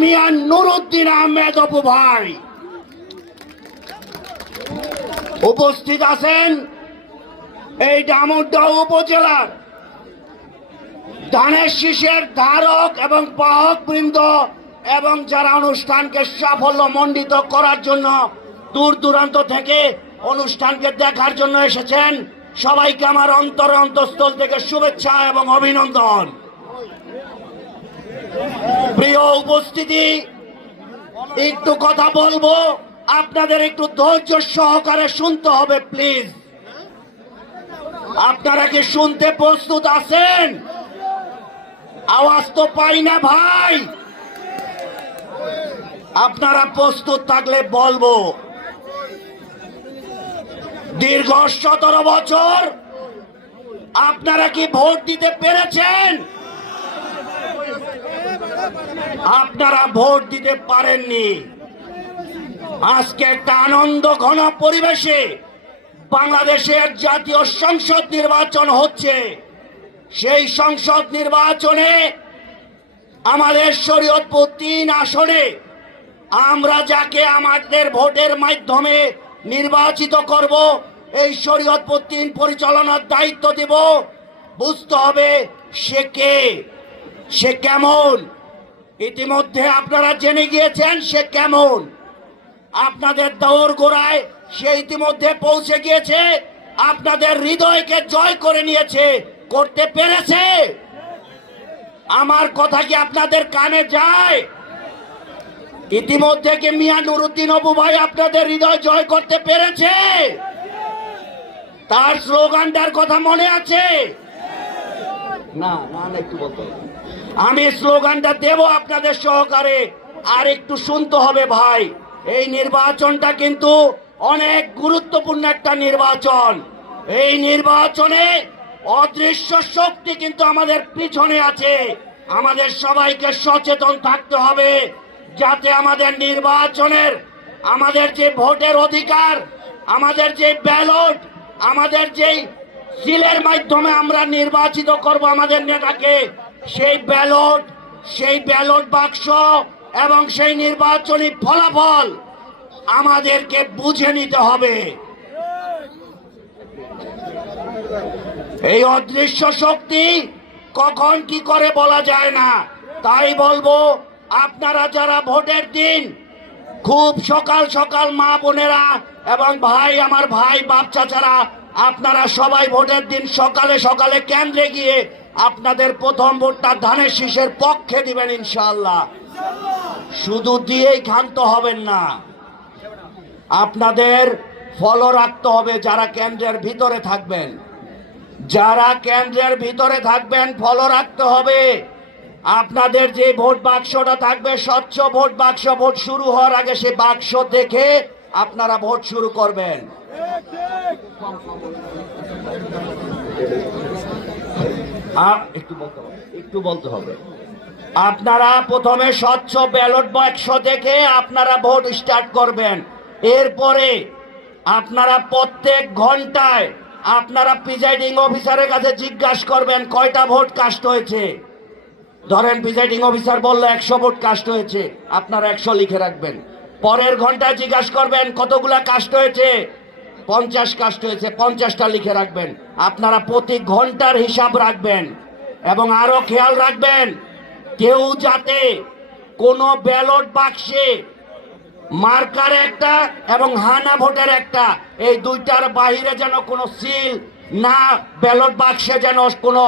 মিয়া নুরুদ্দিন আহমেদ অপু ভাই। উপস্থিত আছেন এই ডামুড্ডা উপজেলার ধানের শীষের ধারক এবং বাহক বৃন্দ এবং যারা অনুষ্ঠানকে সাফল্য মণ্ডিত করার জন্য দূর দূরান্ত থেকে অনুষ্ঠানকে দেখার জন্য এসেছেন, সবাইকে আমার অন্তর অন্তঃস্থল থেকে শুভেচ্ছা এবং অভিনন্দন। প্রিয় উপস্থিতি, একটু কথা বলব। আপনাদের একটু ধৈর্য সহকারে শুনতে হবে, প্লিজ। আপনারা কি শুনতে প্রস্তুত আছেন? আওয়াজ তো পাই না ভাই। আপনারা প্রস্তুত থাকলে বলব। দীর্ঘ সতেরো বছর আপনারা কি ভোট দিতে পেরেছেন? আপনারা ভোট দিতে পারেননি। আজকে একটা আনন্দ ঘন পরিবেশে বাংলাদেশের জাতীয় সংসদ নির্বাচন হচ্ছে। সেই সংসদ নির্বাচনে আমাদের শরীয়তপুর তিন আসনে আমরা যাকে আমাদের ভোটের মাধ্যমে নির্বাচিত করব, এই শরীয়তপুর তিন পরিচালনার দায়িত্ব দেব। বুঝতে হবে সে কে, সে কেমন ইতিমধ্যে আপনারা জেনে গিয়েছেন সে কেমন। আপনাদের দৌড় গোড়ায় সে ইতিমধ্যে পৌঁছে গিয়েছে। আপনাদের হৃদয়কে জয় করে নিয়েছে, করতে পেরেছে। আমার কথা কি আপনাদের কানে যায়? ইতিমধ্যে কি মিয়া নুরুদ্দিন অবু ভাই আপনাদের হৃদয় জয় করতে পেরেছে? তার স্লোগানটার কথা মনে আছে? না না একটু বলতে আমি স্লোগানটা দেব আপনাদের সহকারে। আর একটু শুনতে হবে ভাই, এই নির্বাচনটা কিন্তু অনেক গুরুত্বপূর্ণ একটা নির্বাচন। এই নির্বাচনে অদৃশ্য শক্তি কিন্তু আমাদের পিছনে আছে। আমাদের সবাইকে সচেতন থাকতে হবে, যাতে আমাদের নির্বাচনের, আমাদের যে ভোটের অধিকার, আমাদের যে ব্যালট, আমাদের যেই সিলের মাধ্যমে আমরা নির্বাচিত করব আমাদের নেতাকে। সেই ব্যালট সেই ব্যালট বাক্স এবং সেই নির্বাচনী ফলাফল আমাদেরকে বুঝে নিতে হবে। এই অদৃশ্য শক্তি কখন কি করে বলা যায় না, তাই বলব, আপনারা যারা ভোটের দিন খুব সকাল সকাল মা বোনেরা এবং ভাই, আমার ভাই, বাপ চাচারা আপনারা সবাই ভোটের দিন সকালে সকালে কেন্দ্রে গিয়ে আপনাদের প্রথম ভোটটা ধানের শীষের পক্ষে দিবেন ইনশাল্লাহ শুধু দিয়েই ক্ষান্ত হবেন না, আপনাদের ফলো রাখতে হবে যারা কেন্দ্রের ভিতরে থাকবেন। যারা কেন্দ্রের ভিতরে থাকবেন ফলো রাখতে হবে। আপনাদের যে ভোট বাক্সটা থাকবে, স্বচ্ছ ভোট বাক্স, ভোট শুরু হওয়ার আগে সে বাক্স দেখে আপনারা ভোট শুরু করবেন। একটু বলতে হবে, একটু বলতে হবে। আপনারা প্রথমে স্বচ্ছ ব্যালট বাক্স দেখে আপনারা ভোট স্টার্ট করবেন। এরপরে আপনারা প্রত্যেক ঘন্টায় আপনারা প্রিজাইডিং অফিসারের কাছে জিজ্ঞাসা করবেন, কয়টা ভোট কাস্ট হয়েছে? ধরেন প্রিজাইডিং অফিসার বলল একশো ভোট কাস্ট হয়েছে, আপনারা একশো লিখে রাখবেন। পরের ঘন্টায় জিজ্ঞাসা করবেন, কতগুলা কাস্ট হয়েছে? পঞ্চাশ কাস্ট হয়েছে, পঞ্চাশটা লিখে রাখবেন। আপনারা প্রতি ঘণ্টার হিসাব রাখবেন এবং আরও খেয়াল রাখবেন, কেউ যাতে কোনো ব্যালট বাক্সে মার্কার একটা এবং হানা ভোটের একটা, এই দুইটার বাইরে যেন কোনো সিল না, ব্যালট বাক্সে যেন কোনো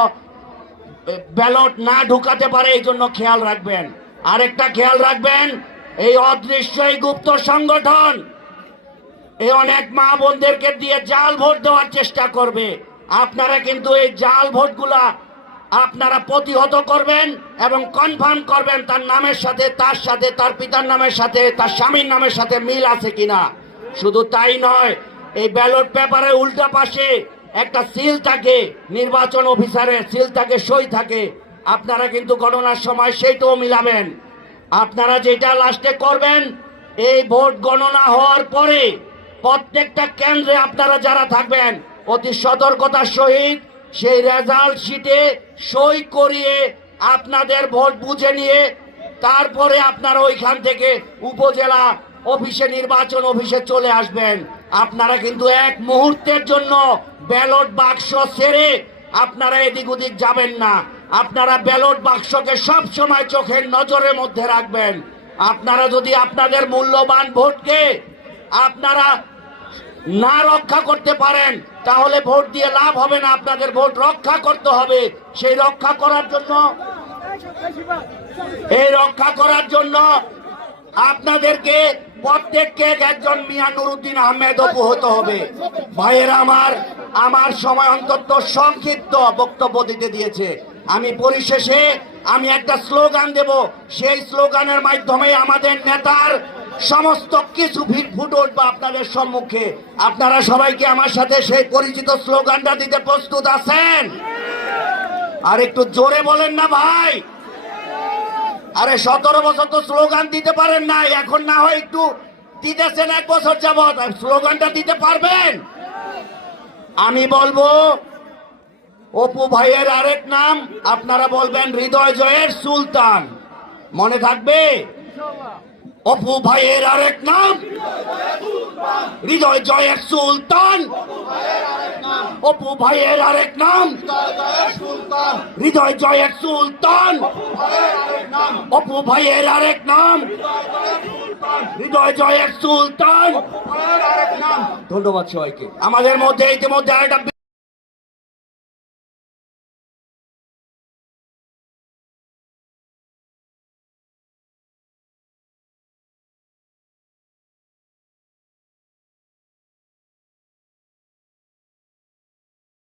ব্যালট না ঢুকাতে পারে, এই জন্য খেয়াল রাখবেন। আরেকটা খেয়াল রাখবেন, এই অদৃশ্য এই গুপ্ত সংগঠন এই অনেক মা বোনদেরকে দিয়ে জাল ভোট দেওয়ার চেষ্টা করবে। আপনারা কিন্তু এই জাল ভোটগুলা আপনারা প্রতিহত করবেন এবং কনফার্ম করবেন তার নামের সাথে, তার সাথে, তার পিতার নামের সাথে, তার স্বামীর নামের সাথে মিল আছে কিনা। শুধু তাই নয়, এই ব্যালট পেপারে উল্টা পাশে একটা সিল থাকে, নির্বাচন অফিসারের সিল থাকে, সই থাকে। আপনারা কিন্তু গণনার সময় সেইটাও মিলাবেন। আপনারা যেটা লাস্টে করবেন, এই ভোট গণনা হওয়ার পরে প্রত্যেকটা কেন্দ্রে আপনারা যারা থাকবেন, অতি সতর্কতার সহিত সেই রেজাল্ট শিটে সই করিয়ে আপনাদের ভোট বুঝে নিয়ে, তারপরে আপনারা ওইখান থেকে উপজেলা অফিসে, নির্বাচন অফিসে চলে আসবেন। আপনারা কিন্তু এক মুহূর্তের জন্য ব্যালট বাক্স ছেড়ে আপনারা এদিক ওদিক যাবেন না। আপনারা ব্যালট বাক্সকে সব সময় চোখের নজরের মধ্যে রাখবেন। আপনারা যদি আপনাদের মূল্যবান ভোটকে আপনারা না রক্ষা করতে পারেন, তাহলে ভোট দিয়ে লাভ হবে না। আপনাদের ভোট রক্ষা করতে হবে। সেই রক্ষা করার জন্য, এই রক্ষা করার জন্য আপনাদেরকে প্রত্যেককে একজন মিয়া নুরুদ্দিন আহমেদ অপু হতে হবে। ভাইয়ের আমার আমার সময় অন্তত সংক্ষিপ্ত বক্তব্য দিতে দিয়েছে। আমি পরিশেষে আমি একটা স্লোগান দেব। সেই স্লোগানের মাধ্যমে আমাদের নেতার সমস্ত কিছু ভিড় উঠবে আপনাদের সম্মুখে। আপনারা সবাইকে আমার সাথে সেই পরিচিত স্লোগানটা দিতে প্রস্তুত আছেন? আর একটু জোরে বলেন না ভাই। আরে সতেরো বছর তো স্লোগান দিতে পারেন না এখন না হয় একটু দিতেছেন এক বছর যাবত স্লোগানটা দিতে পারবেন? আমি বলব, অপু ভাইয়ের আরেক নাম, আপনারা বলবেন হৃদয় জয়ের সুলতান। মনে থাকবে? অপু ভাইয়ের আরেক নাম। হৃদয় জয়ের সুলতান। অপু ভাইয়ের আরেক নাম। হৃদয় জয়ের সুলতান। অপু ভাইয়ের আরেক নাম। হৃদয় জয়ের সুলতান। ধন্যবাদ সবাইকে। আমাদের মধ্যে ইতিমধ্যে আরেকটা